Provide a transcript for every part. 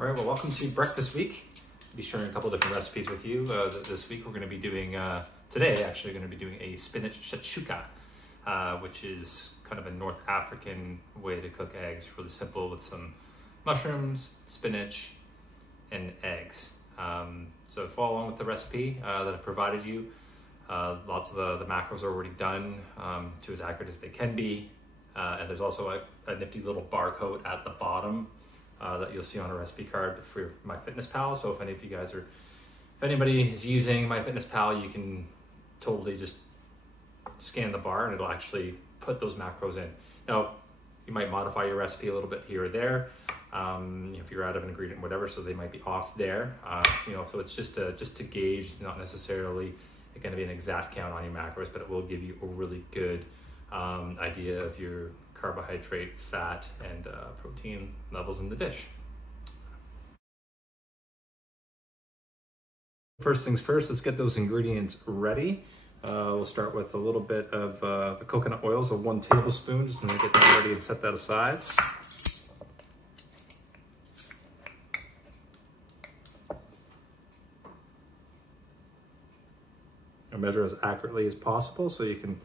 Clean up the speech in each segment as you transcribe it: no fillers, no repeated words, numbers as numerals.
All right, well, welcome to Breakfast Week. I'll be sharing a couple different recipes with you. This week we're going to be doing, today actually going to be doing a Spinach Shakshuka, which is kind of a North African way to cook eggs. Really simple with some mushrooms, spinach, and eggs. So follow along with the recipe that I've provided you. Lots of the macros are already done to as accurate as they can be. And there's also a nifty little barcode at the bottom that you'll see on a recipe card for MyFitnessPal. So if any of you guys if anybody is using MyFitnessPal, you can totally just scan the bar and it'll actually put those macros in. Now, you might modify your recipe a little bit here or there, if you're out of an ingredient, whatever, so they might be off there. So it's just to gauge, not necessarily going to be an exact count on your macros, but it will give you a really good idea of your carbohydrate, fat, and protein levels in the dish. First things first, let's get those ingredients ready. We'll start with a little bit of the coconut oil, so 1 tablespoon, just to get that ready and set that aside. And measure as accurately as possible so you can,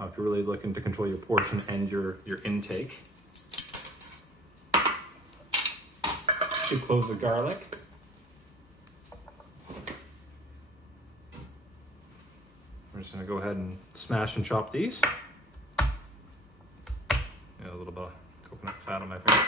if you're really looking to control your portion and your intake. 2 cloves of garlic. We're just gonna go ahead and smash and chop these. A little bit of coconut fat on my finger.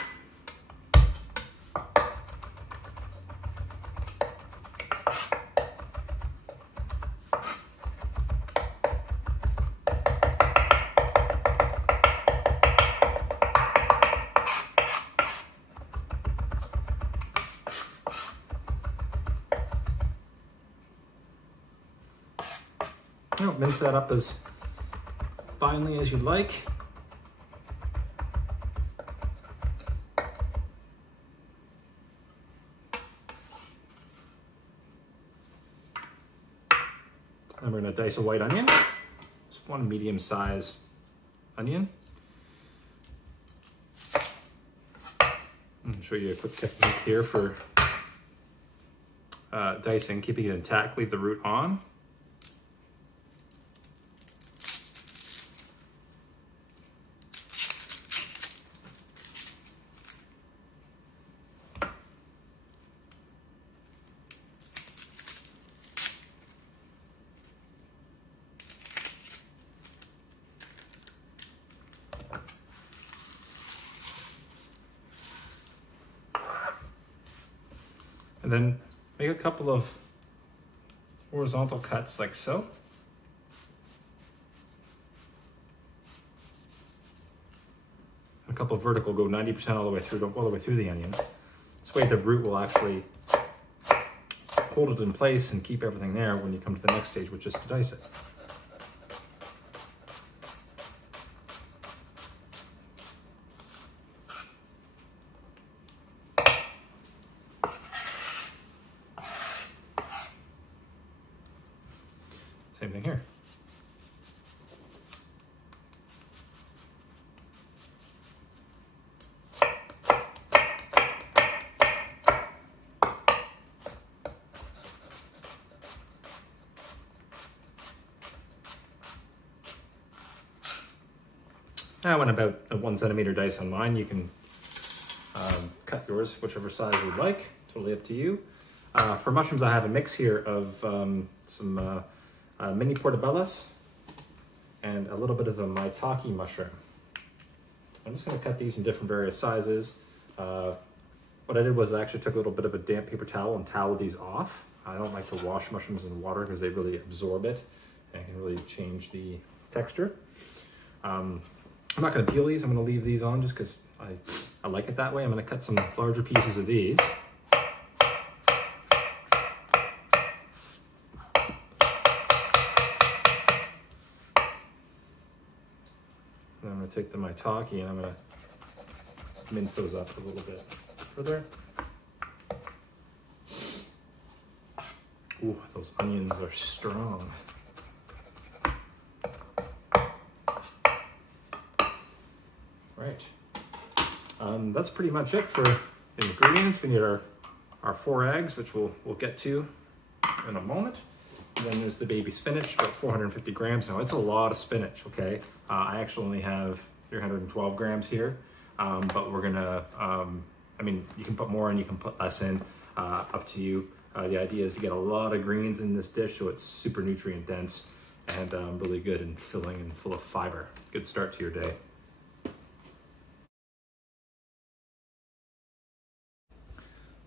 Mince that up as finely as you'd like. And we're going to dice a white onion, just 1 medium-sized onion. I'll show you a quick technique here for dicing, keeping it intact. Leave the root on. And then make a couple of horizontal cuts like so. A couple of vertical, go 90% all the way through the onion. This way the root will actually hold it in place and keep everything there when you come to the next stage, which is to dice it. Same thing here. I went about a 1 centimeter dice on mine. You can cut yours whichever size you'd like, totally up to you. For mushrooms, I have a mix here of some mini portobellas and a little bit of the maitake mushroom. I'm just going to cut these in different various sizes. What I did was I actually took a little bit of a damp paper towel and toweled these off. I don't like to wash mushrooms in water because they really absorb it and can really change the texture. I'm not going to peel these. I'm going to leave these on just because I like it that way. I'm going to cut some larger pieces of these. I'm going to take the maitake and I'm going to mince those up a little bit further. Ooh, those onions are strong. Right. That's pretty much it for ingredients. We need our our 4 eggs, which we'll get to in a moment. And then there's the baby spinach, about 450 grams. Now it's a lot of spinach, okay? I actually only have 312 grams here, but we're gonna, I mean, you can put more in, you can put less in, up to you. The idea is to get a lot of greens in this dish, so it's super nutrient dense and really good and filling and full of fiber. Good start to your day.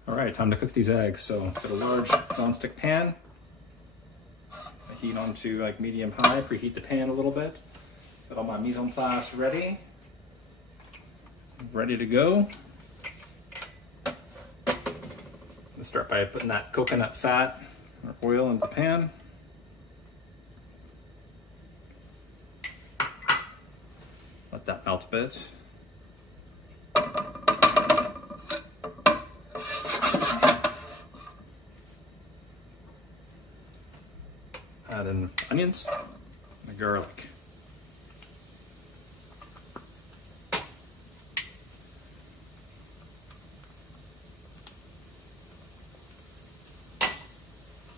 All right, time to cook these eggs. So got a large nonstick pan. I heat onto like medium high, preheat the pan a little bit. Got all my mise en place ready to go. Let's start by putting that coconut fat or oil into the pan. Let that melt a bit. Add in onions and the garlic.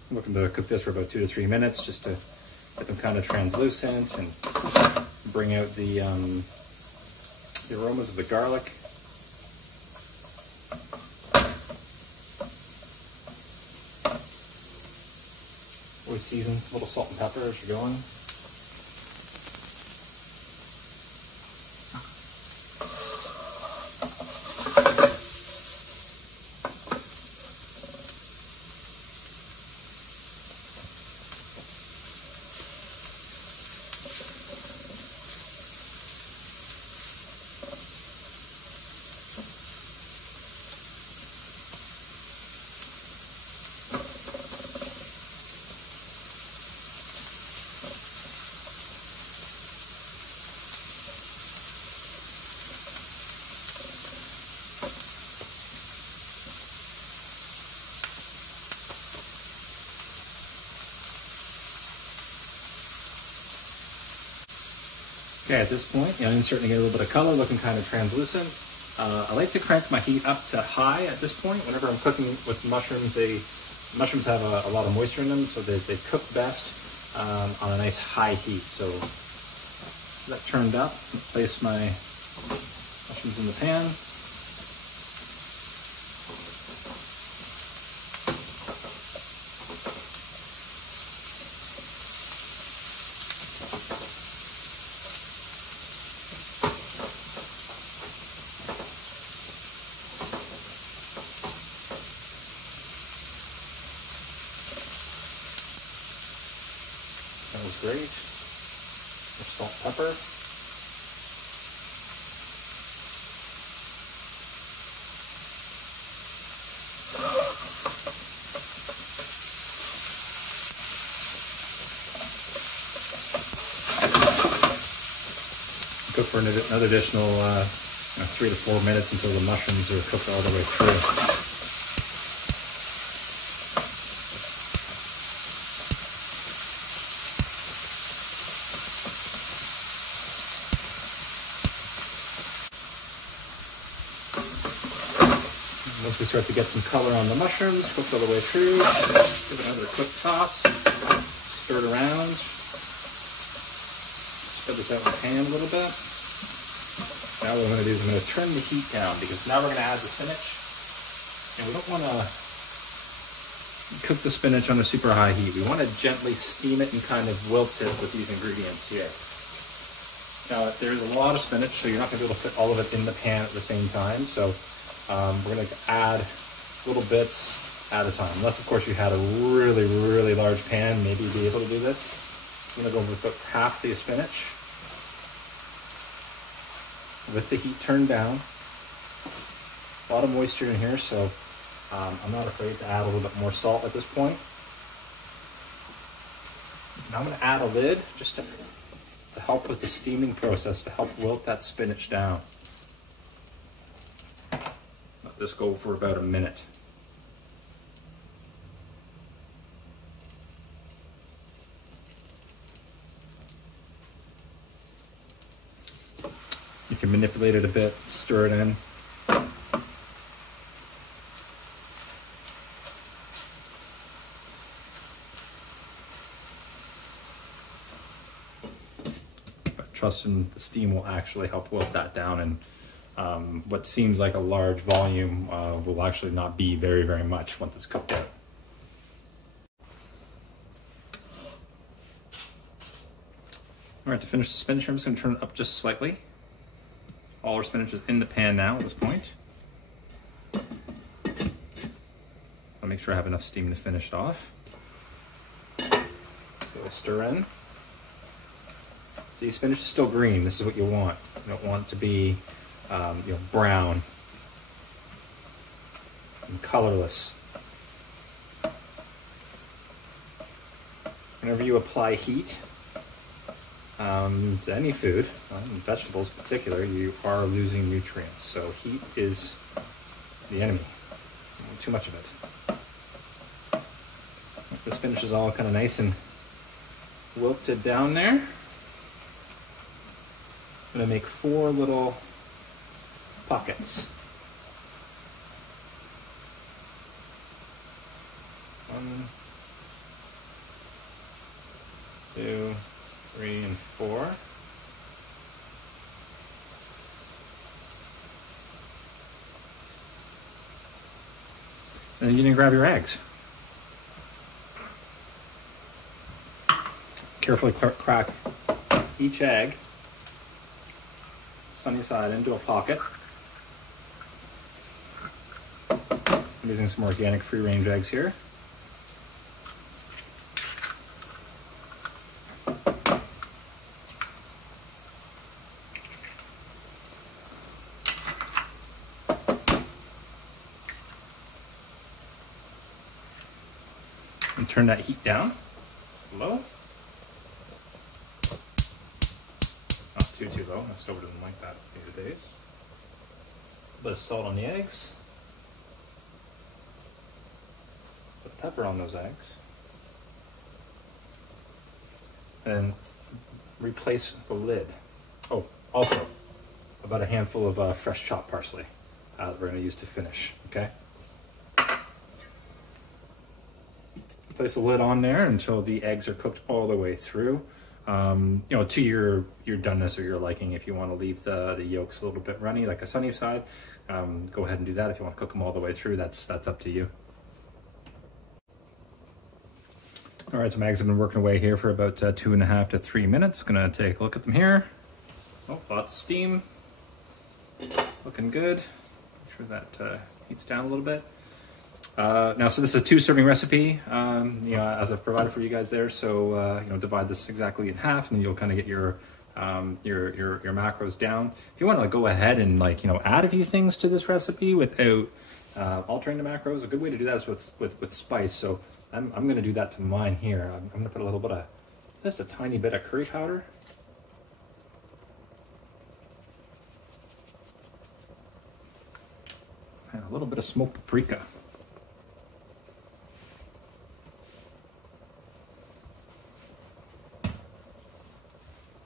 I'm looking to cook this for about 2 to 3 minutes just to get them kind of translucent and bring out the aromas of the garlic. Always season, a little salt and pepper as you're going. Okay, at this point, the onion's starting to get a little bit of color, looking kind of translucent. I like to crank my heat up to high at this point. Whenever I'm cooking with mushrooms, mushrooms have a lot of moisture in them, so they cook best on a nice high heat. So that turned up, place my mushrooms in the pan. Smells great. Salt, pepper. Cook for another additional 3 to 4 minutes until the mushrooms are cooked all the way through. Once we start to get some color on the mushrooms, cook all the way through, give it another quick toss, stir it around, spread this out in the pan a little bit. Now what I'm going to do is I'm going to turn the heat down because now we're going to add the spinach. And we don't want to cook the spinach on a super high heat. We want to gently steam it and kind of wilt it with these ingredients here. Now there's a lot of spinach, so you're not going to be able to fit all of it in the pan at the same time. So we're going to add little bits at a time. Unless, of course, you had a really, really large pan, maybe you'd be able to do this. I'm going to go over cook half the spinach with the heat turned down. A lot of moisture in here, so I'm not afraid to add a little bit more salt at this point. Now I'm going to add a lid just to help with the steaming process, to help wilt that spinach down. Let this go for about a minute. You can manipulate it a bit, stir it in. trusting the steam will actually help wilt that down, and what seems like a large volume will actually not be very, very much once it's cooked out. All right, to finish the spinach, I'm just gonna turn it up just slightly. All our spinach is in the pan now at this point. I'll make sure I have enough steam to finish it off. So we'll stir in. See, spinach is still green. This is what you want. You don't want it to be brown and colorless. Whenever you apply heat to any food, vegetables in particular, you are losing nutrients. So heat is the enemy. Don't want too much of it. The spinach is all kind of nice and wilted down there. I'm going to make 4 little pockets. 1, 2, 3, and 4. And then you're gonna grab your eggs. Carefully crack each egg, sunny side, into a pocket. I'm using some organic free-range eggs here. And turn that heat down low. Not too low. My stove doesn't like that these days. A bit of salt on the eggs. Put pepper on those eggs. And replace the lid. Oh, also about a handful of fresh chopped parsley that we're going to use to finish. Okay. Place the lid on there until the eggs are cooked all the way through. To your doneness or your liking. If you want to leave the yolks a little bit runny, like a sunny side, go ahead and do that. If you want to cook them all the way through, that's up to you. All right, so my eggs have been working away here for about 2.5 to 3 minutes. Gonna take a look at them here. Oh, lots of steam. Looking good. Make sure that heats down a little bit. Now, so this is a 2-serving recipe, as I've provided for you guys there. So, divide this exactly in half, and you'll kind of get your macros down. If you want to go ahead and add a few things to this recipe without altering the macros, a good way to do that is with spice. So I'm going to do that to mine here. I'm going to put a little bit of, just a tiny bit of curry powder. And a little bit of smoked paprika.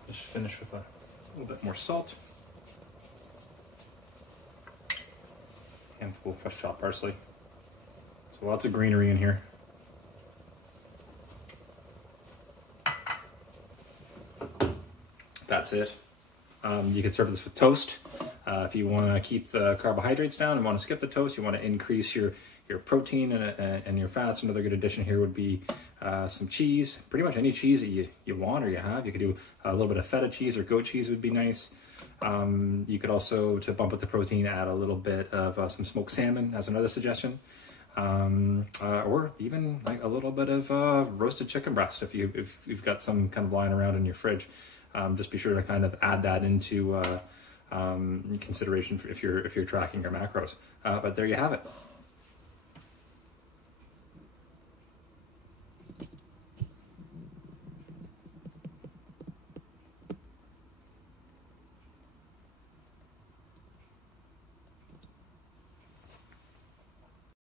Just finish with a little bit more salt. Handful of fresh chopped parsley. So lots of greenery in here. That's it. You can serve this with toast. If you want to keep the carbohydrates down and want to skip the toast, you want to increase your protein and your fats. Another good addition here would be some cheese, pretty much any cheese that you want or you have. You could do a little bit of feta cheese or goat cheese would be nice. You could also, to bump up the protein, add a little bit of some smoked salmon as another suggestion. Or even like a little bit of roasted chicken breast if you've got some kind of lying around in your fridge. Just be sure to kind of add that into consideration if you're tracking your macros. But there you have it.